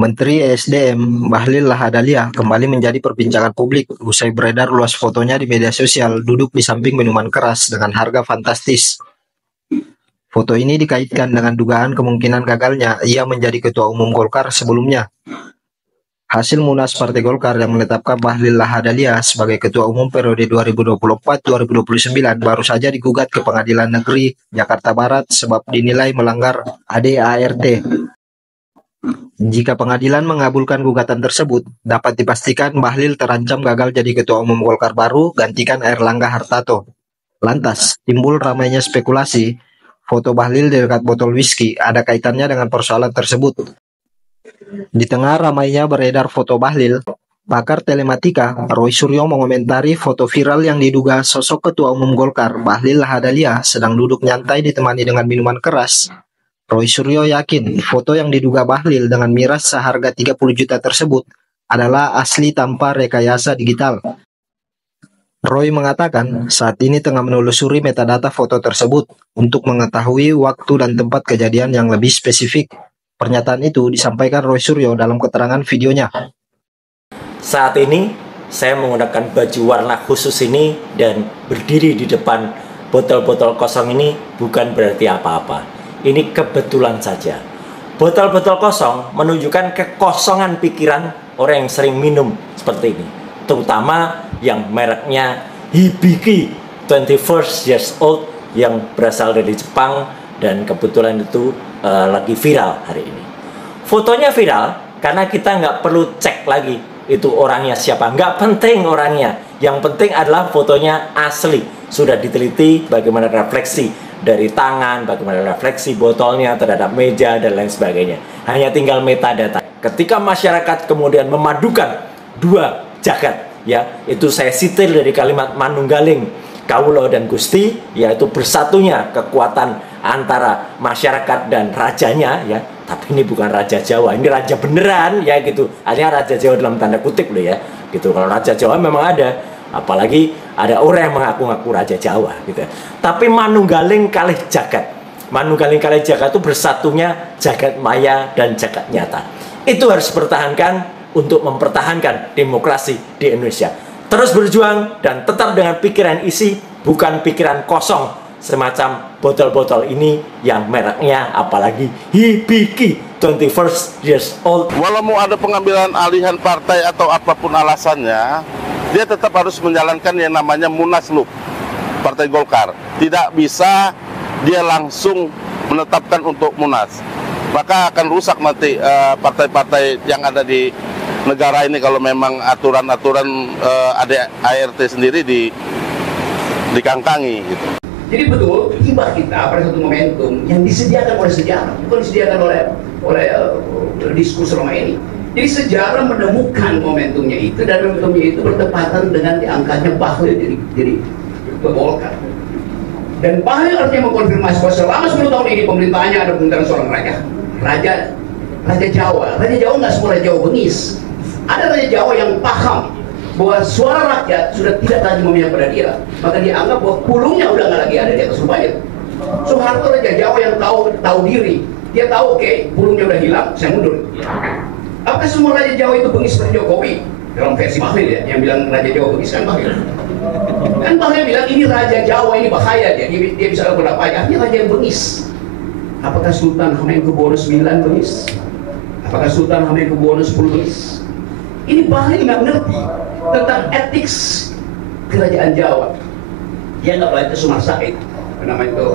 Menteri ESDM Bahlil Lahadalia kembali menjadi perbincangan publik usai beredar luas fotonya di media sosial duduk di samping minuman keras dengan harga fantastis. Foto ini dikaitkan dengan dugaan kemungkinan gagalnya ia menjadi ketua umum Golkar sebelumnya. Hasil Munas Partai Golkar yang menetapkan Bahlil Lahadalia sebagai ketua umum periode 2024-2029 baru saja digugat ke Pengadilan Negeri Jakarta Barat sebab dinilai melanggar ADART. Jika pengadilan mengabulkan gugatan tersebut, dapat dipastikan Bahlil terancam gagal jadi ketua umum Golkar baru gantikan Airlangga Hartarto. Lantas, timbul ramainya spekulasi, foto Bahlil di dekat botol whisky ada kaitannya dengan persoalan tersebut. Di tengah ramainya beredar foto Bahlil, pakar telematika Roy Suryo mengomentari foto viral yang diduga sosok ketua umum Golkar Bahlil Lahadalia sedang duduk nyantai ditemani dengan minuman keras. Roy Suryo yakin foto yang diduga Bahlil dengan miras seharga 30 juta tersebut adalah asli tanpa rekayasa digital. Roy mengatakan saat ini tengah menelusuri metadata foto tersebut untuk mengetahui waktu dan tempat kejadian yang lebih spesifik. Pernyataan itu disampaikan Roy Suryo dalam keterangan videonya. Saat ini saya menggunakan baju warna khusus ini dan berdiri di depan botol-botol kosong ini bukan berarti apa-apa. Ini kebetulan saja. Botol-botol kosong menunjukkan kekosongan pikiran orang yang sering minum seperti ini. Terutama yang mereknya Hibiki 21st years old yang berasal dari Jepang dan kebetulan itu lagi viral hari ini. Fotonya viral karena kita nggak perlu cek lagi itu orangnya siapa. Nggak penting orangnya. Yang penting adalah fotonya asli. Sudah diteliti bagaimana refleksi dari tangan, bagaimana refleksi botolnya terhadap meja dan lain sebagainya. Hanya tinggal metadata. Ketika masyarakat kemudian memadukan dua jagat, ya itu saya sitir dari kalimat Manunggaling Kawula dan Gusti, yaitu bersatunya kekuatan antara masyarakat dan rajanya, ya. Tapi ini bukan raja Jawa, ini raja beneran, ya gitu. Artinya raja Jawa dalam tanda kutip loh ya, gitu. Kalau raja Jawa memang ada, apalagi ada orang yang mengaku-ngaku raja Jawa, gitu. Tapi Manunggaling Kalih Jagat, Manunggaling Kalih Jagat itu bersatunya jagat maya dan jagat nyata. Itu harus dipertahankan untuk mempertahankan demokrasi di Indonesia. Terus berjuang dan tetap dengan pikiran isi, bukan pikiran kosong semacam botol-botol ini yang mereknya apalagi Hibiki 21st years old. Walau mau ada pengambilan alihan partai atau apapun alasannya, dia tetap harus menjalankan yang namanya Munaslup Partai Golkar. Tidak bisa dia langsung menetapkan untuk Munas. Maka akan rusak nanti partai-partai yang ada di negara ini kalau memang aturan-aturan ADART sendiri dikangkangi gitu. Jadi betul tiba kita pada satu momentum yang disediakan oleh sejarah, bukan disediakan oleh diskus selama ini. Jadi sejarah menemukan momentumnya itu dan momentumnya itu bertepatan dengan diangkatnya Bahlil jadi Golkar. Dan Bahlil artinya mengkonfirmasi bahwa selama 10 tahun ini pemerintahannya ada pemerintahan seorang raja Jawa. Raja Jawa nggak semua raja Jawa bengis. Ada raja Jawa yang paham bahwa suara rakyat sudah tidak lagi memihak pada dia, maka dia anggap bahwa pulungnya udah nggak lagi ada di atas rupanya. Soeharto raja Jawa yang tahu diri, dia tahu oke, pulungnya udah hilang, saya mundur. Apakah semua raja Jawa itu bengis seperti Jokowi? Dalam versi Bahlil ya, yang bilang raja Jawa bengis kan Bahlil. Kan Bahlil bilang ini raja Jawa ini bahaya dia bisa lakukan apa aja. Ini raja yang bengis. Apakah Sultan Hamengkubuwono IX bengis? Apakah Sultan Hamengkubuwono X bengis? Ini Bahlil nggak ngerti tentang etik kerajaan Jawa. Dia nggak baca Sumar Said, namanya itu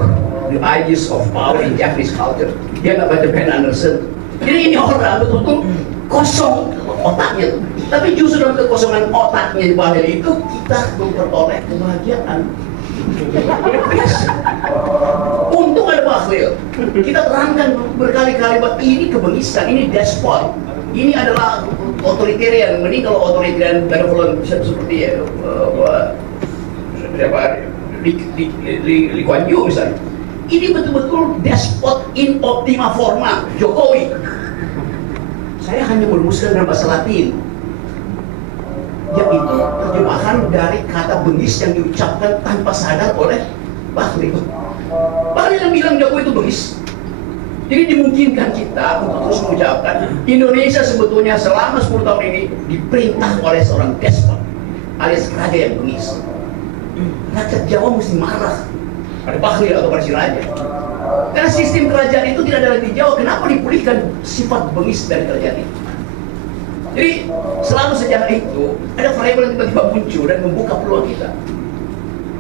The Aegis of Power in Japanese Culture. Dia nggak baca Ben Anderson. Jadi ini orang betul-betul kosong otaknya tuh. Tapi justru dalam kekosongan otaknya di Bahlil itu kita memperoleh kebahagiaan. Untung ada Bahlil. Kita terangkan berkali-kali bahwa ini kebengisan, ini despot. Ini adalah otoritarian. Mending kalau otoritarian benevolent seperti Lee Kuan Yew misalnya. Ini betul-betul despot in optima forma Jokowi. Saya hanya merumuskan dalam bahasa Latin, yaitu terjemahan dari kata bengis yang diucapkan tanpa sadar oleh Bahlil. Bahlil yang bilang Jokowi itu bengis. Jadi dimungkinkan kita untuk terus mengucapkan Indonesia sebetulnya selama 10 tahun ini diperintah oleh seorang despot alias raja yang bengis. Rakyat Jawa mesti marah pada Bahlil atau pada si raja. Karena sistem kerajaan itu tidak ada lagi di Jawa. Kenapa dipulihkan sifat bengis dari kerajaan itu? Jadi selalu sejarah itu ada variabel yang tiba-tiba muncul dan membuka peluang kita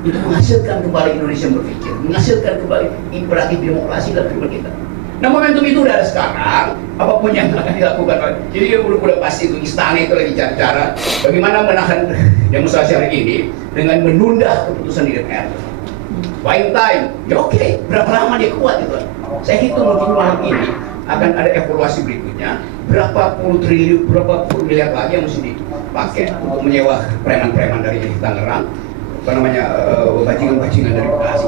untuk menghasilkan kembali Indonesia berpikir, menghasilkan kembali imperatif demokrasi dalam kehidupan kita. Nah, momentum itu udah ada sekarang, apapun yang akan dilakukan. Jadi udah pasti itu istana itu lagi cara bagaimana menahan demonstrasi hari ini dengan menunda keputusan di DPR. Buying time, ya oke, berapa lama dia kuat itu? Saya hitung mungkin malam ini akan ada evaluasi berikutnya, berapa puluh triliun, berapa puluh miliar lagi yang mesti dipakai untuk menyewa preman-preman dari Tangerang, apa namanya, bajingan-bajingan dari Bekasi.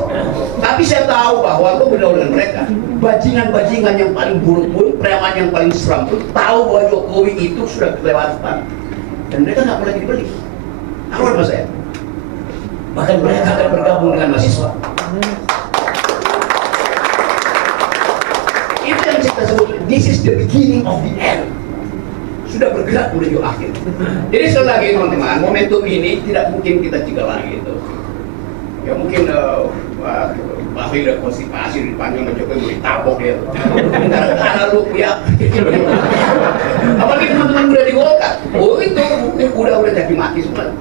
Tapi saya tahu bahwa gue bergaul dengan mereka, bajingan-bajingan yang paling buruk pun, preman yang paling seram pun tahu bahwa Jokowi itu sudah kelewatan dan mereka nggak boleh dibeli. Apa sama saya? Bahkan mereka akan bergabung dengan mahasiswa. Itu yang kita sebut, this is the beginning of the end. Sudah bergerak menuju akhir. Jadi sekali lagi teman-teman, momentum ini tidak mungkin kita cegah lagi itu. Ya mungkin Bahlil udah konstipasi dipanggil sama Jokowi mau ditabok dia. Karena lu ya. Apalagi teman-teman udah di Golkar. Oh itu udah jadi mati semua.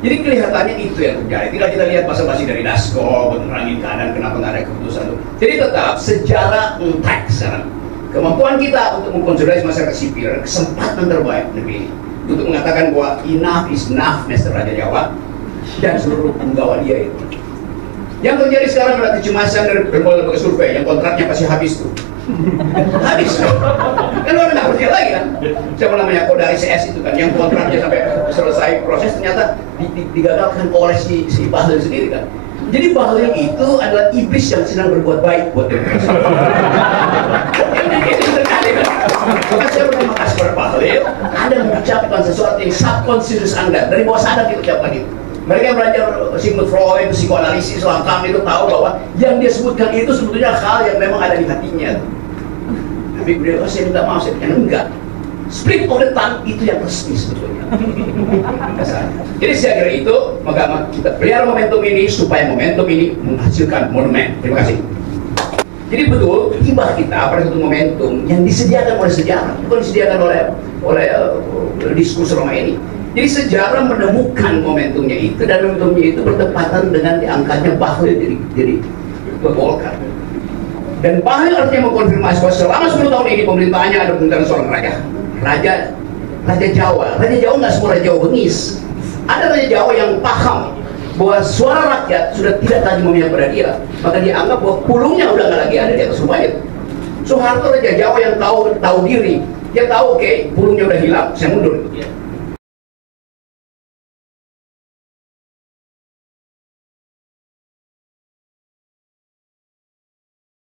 Jadi kelihatannya itu yang terjadi. Tidak kita lihat basa-basi dari Dasko, menerangin keadaan kenapa nggak ada keputusan itu. Jadi tetap sejarah intact sekarang. Kemampuan kita untuk mengkonsolidasi masyarakat sipil, kesempatan terbaik negeri ini untuk mengatakan bahwa enough is enough, Mr. Raja Jawa dan seluruh penggawa dia itu. Yang terjadi sekarang adalah kecemasan dari berbagai lembaga survei yang kontraknya pasti habis tuh. Habis kan orang nggak percaya lagi kan. Siapa namanya Kodari CS itu kan yang kontraknya sampai selesai proses ternyata digagalkan oleh si Bahlil sendiri kan. Jadi Bahlil itu adalah iblis yang sedang berbuat baik buat demokrasi. Ini terjadi kan. Maka saya berterima kasih kepada Bahlil. Anda mengucapkan sesuatu yang subconscious Anda dari bawah sadar diucapkan itu. Mereka yang belajar Sigmund Freud, psikoanalisis, Lacan itu tahu bahwa yang dia sebutkan itu sebetulnya hal yang memang ada di hatinya. Tapi beliau, saya minta maaf, saya bilang enggak. Split of the tongue itu yang resmi sebetulnya. Jadi saya kira itu, maka kita pelihara momentum ini supaya momentum ini menghasilkan monumen. Terima kasih. Jadi betul, tiba kita pada satu momentum yang disediakan oleh sejarah, bukan disediakan oleh diskus selama ini. Jadi sejarah menemukan momentumnya itu dan momentumnya itu bertepatan dengan diangkatnya Bahlil jadi Golkar. Dan Bahlil artinya mengkonfirmasi bahwa selama 10 tahun ini pemerintahannya ada pemerintahan seorang Raja Jawa. Raja Jawa nggak semua Raja Jawa bengis. Ada Raja Jawa yang paham bahwa suara rakyat sudah tidak lagi memihak pada dia. Maka dia anggap bahwa pulungnya udah nggak lagi ada di atas rumah itu. Soeharto Raja Jawa yang tahu diri. Dia tahu oke, pulungnya udah hilang, saya mundur.